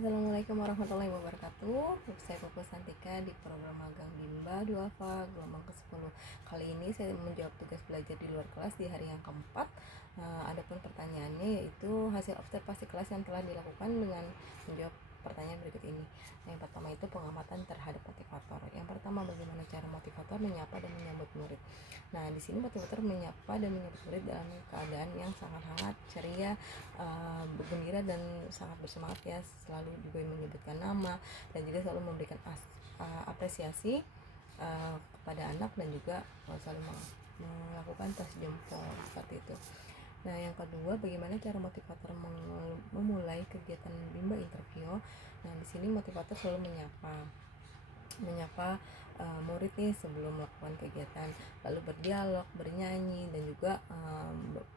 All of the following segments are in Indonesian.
Assalamualaikum warahmatullahi wabarakatuh. Saya Pupus Santika di program magang Bimba Duafa gelombang ke-10. Kali ini saya menjawab tugas belajar di luar kelas di hari yang keempat. Adapun pertanyaannya yaitu hasil observasi kelas yang telah dilakukan dengan menjawab pertanyaan berikut ini. Yang pertama itu pengamatan terhadap motivator. Yang pertama, bagaimana cara motivator menyapa dan menyambut murid. Nah, di sini motivator menyapa dan menyambut murid dalam keadaan yang sangat hangat, ceria, bergembira dan sangat bersemangat ya, selalu juga menyebutkan nama dan juga selalu memberikan apresiasi kepada anak dan juga selalu melakukan tes jempol seperti itu. Nah, yang kedua, bagaimana cara motivator memulai kegiatan Bimba interview. Nah, di sini motivator selalu menyapa murid nih sebelum melakukan kegiatan, lalu berdialog, bernyanyi, dan juga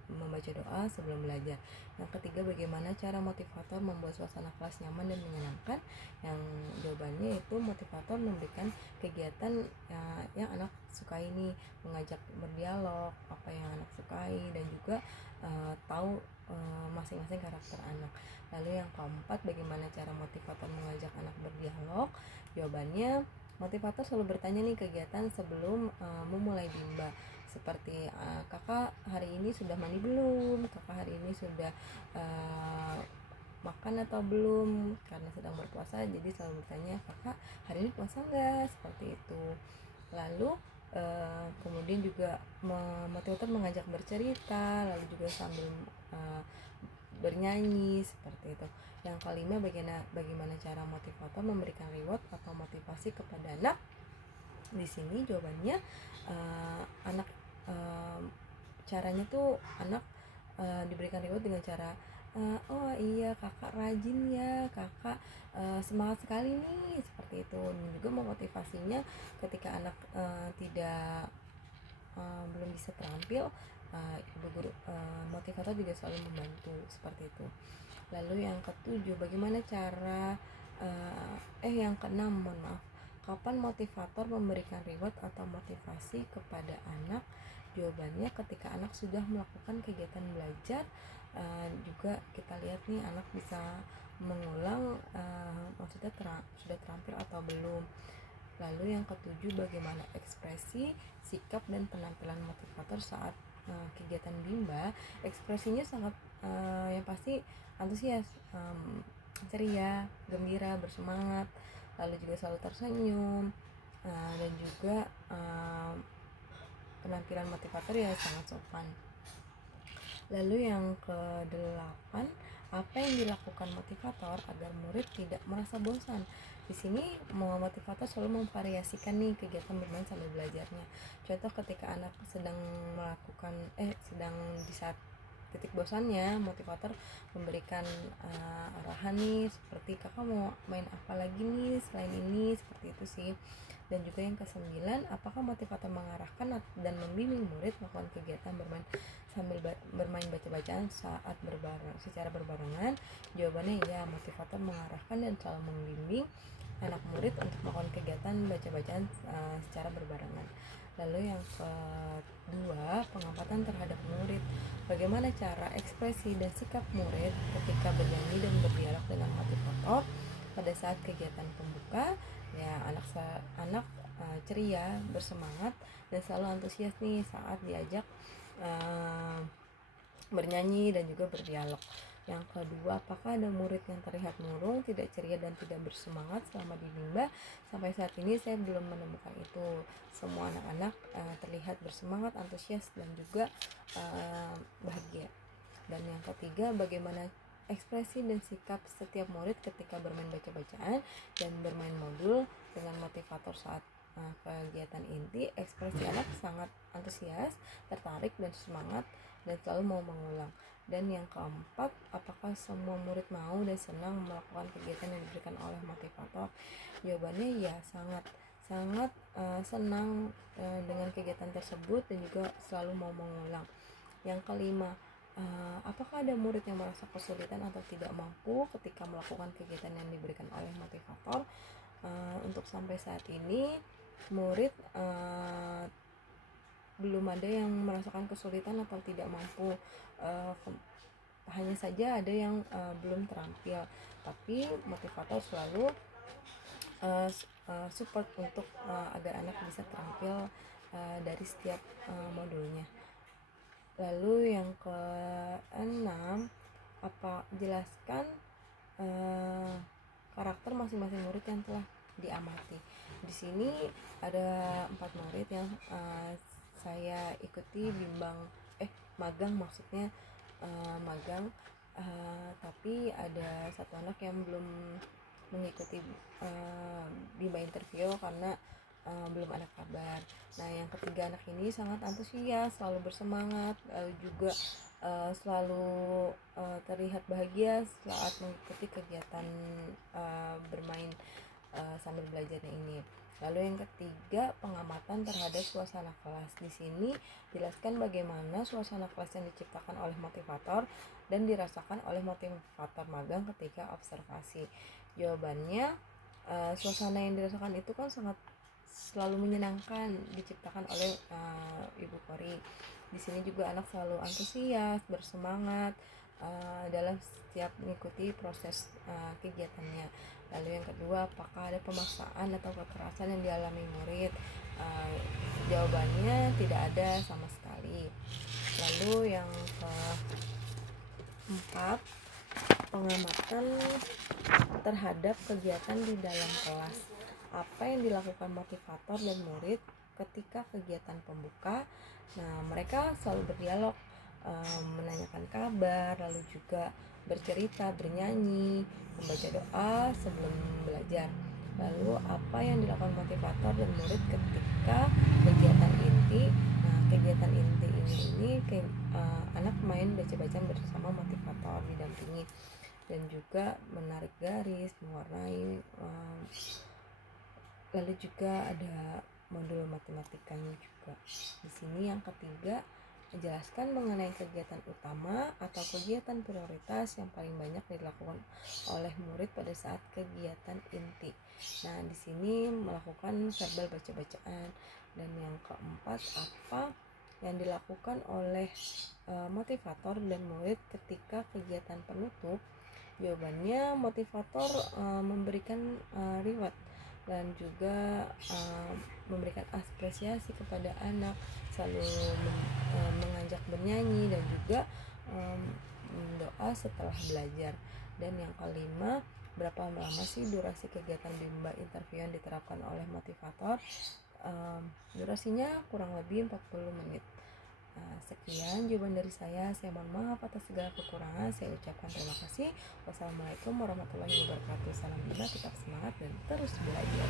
membaca doa sebelum belajar. Yang ketiga, bagaimana cara motivator membuat suasana kelas nyaman dan menyenangkan. Yang jawabannya itu motivator memberikan kegiatan yang anak sukai nih, mengajak berdialog apa yang anak sukai dan juga tahu masing-masing karakter anak. Lalu yang keempat, bagaimana cara motivator mengajak anak berdialog. Jawabannya, motivator selalu bertanya nih kegiatan sebelum memulai Bimba, seperti kakak hari ini sudah mandi belum, kakak hari ini sudah makan atau belum, karena sedang berpuasa jadi selalu bertanya, kakak hari ini puasa enggak, seperti itu. Lalu kemudian juga motivator mengajak bercerita, lalu juga sambil bernyanyi seperti itu. Yang kelima, bagaimana cara motivator memberikan reward atau motivasi kepada anak. Di sini jawabannya anak caranya tuh anak diberikan reward dengan cara oh iya kakak rajin ya, kakak semangat sekali nih, seperti itu. Dan juga memotivasinya ketika anak tidak belum bisa terampil, ibu guru motivator juga selalu membantu seperti itu. Lalu yang ketujuh, bagaimana cara yang keenam, mohon maaf, kapan motivator memberikan reward atau motivasi kepada anak. Jawabannya ketika anak sudah melakukan kegiatan belajar, juga kita lihat nih anak bisa mengulang, maksudnya sudah terampil atau belum. Lalu yang ketujuh, bagaimana ekspresi, sikap, dan penampilan motivator saat kegiatan Bimba. Ekspresinya sangat yang pasti antusias, ceria, gembira, bersemangat, lalu juga selalu tersenyum, dan juga penampilan motivator ya sangat sopan. Lalu yang ke-8, apa yang dilakukan motivator agar murid tidak merasa bosan. Di sini motivator selalu memvariasikan nih kegiatan bermain sambil belajarnya. Contoh, ketika anak sedang di saat titik bosannya, motivator memberikan arahan nih, seperti kakak mau main apa lagi nih selain ini, seperti itu sih. Dan juga yang ke-9, apakah motivator mengarahkan dan membimbing murid melakukan kegiatan bermain sambil bermain baca-bacaan secara berbarengan. Jawabannya ya, motivator mengarahkan dan selalu membimbing anak murid untuk melakukan kegiatan baca-bacaan secara berbarengan. Lalu yang kedua, pengamatan terhadap murid. Bagaimana cara ekspresi dan sikap murid ketika bernyanyi dan berdialog dengan motivator pada saat kegiatan pembuka. Ya, anak ceria, bersemangat, dan selalu antusias nih saat diajak bernyanyi dan juga berdialog. Yang kedua, apakah ada murid yang terlihat murung, tidak ceria, dan tidak bersemangat selama di Bimba? Sampai saat ini saya belum menemukan itu. Semua anak-anak terlihat bersemangat, antusias, dan juga bahagia. Dan yang ketiga, bagaimana ekspresi dan sikap setiap murid ketika bermain baca-bacaan dan bermain modul dengan motivator saat kegiatan inti. Ekspresi anak sangat antusias, tertarik, dan semangat, dan selalu mau mengulang. Dan yang keempat, apakah semua murid mau dan senang melakukan kegiatan yang diberikan oleh motivator? Jawabannya ya, sangat senang dengan kegiatan tersebut dan juga selalu mau mengulang. Yang kelima, apakah ada murid yang merasa kesulitan atau tidak mampu ketika melakukan kegiatan yang diberikan oleh motivator? Untuk sampai saat ini murid belum ada yang merasakan kesulitan atau tidak mampu. hanya saja ada yang belum terampil, tapi motivator selalu support untuk agar anak bisa terampil dari setiap modulnya. Lalu yang keenam, jelaskan karakter masing-masing murid yang telah diamati. Di sini ada 4 murid yang saya ikuti magang, maksudnya magang, tapi ada satu anak yang belum mengikuti bimbel interview karena belum ada kabar. Nah, yang ketiga anak ini sangat antusias, selalu bersemangat, juga selalu terlihat bahagia saat mengikuti kegiatan bermain sambil belajarnya ini. Lalu yang ketiga, pengamatan terhadap suasana kelas. Di sini jelaskan bagaimana suasana kelas yang diciptakan oleh motivator dan dirasakan oleh motivator magang ketika observasi. Jawabannya, suasana yang dirasakan itu kan sangat selalu menyenangkan, diciptakan oleh Ibu Kori. Di sini juga anak selalu antusias, bersemangat dalam setiap mengikuti proses kegiatannya. Lalu yang kedua, apakah ada pemaksaan atau kekerasan yang dialami murid? Jawabannya tidak ada sama sekali. Lalu yang keempat, pengamatan terhadap kegiatan di dalam kelas. Apa yang dilakukan motivator dan murid ketika kegiatan pembuka? Nah, mereka selalu berdialog, menanyakan kabar, lalu juga bercerita, bernyanyi, membaca doa sebelum belajar. Lalu apa yang dilakukan motivator dan murid ketika kegiatan inti? Nah, kegiatan inti ini anak main baca-baca bersama motivator didampingi, dan juga menarik garis, mewarnai, lalu juga ada modul matematikanya juga. Di sini yang ketiga, menjelaskan mengenai kegiatan utama atau kegiatan prioritas yang paling banyak dilakukan oleh murid pada saat kegiatan inti. Nah, di sini melakukan verbal baca-bacaan. Dan yang keempat, apa yang dilakukan oleh motivator dan murid ketika kegiatan penutup? Jawabannya, motivator memberikan reward dan juga memberikan apresiasi kepada anak, selalu mengajak bernyanyi dan juga doa setelah belajar. Dan yang kelima, berapa lama sih durasi kegiatan bimbel interview yang diterapkan oleh motivator? Durasinya kurang lebih 40 menit. Sekian jawaban dari saya. Saya mohon maaf atas segala kekurangan. Saya ucapkan terima kasih. Wassalamualaikum warahmatullahi wabarakatuh. Salam Bima, tetap semangat dan terus belajar.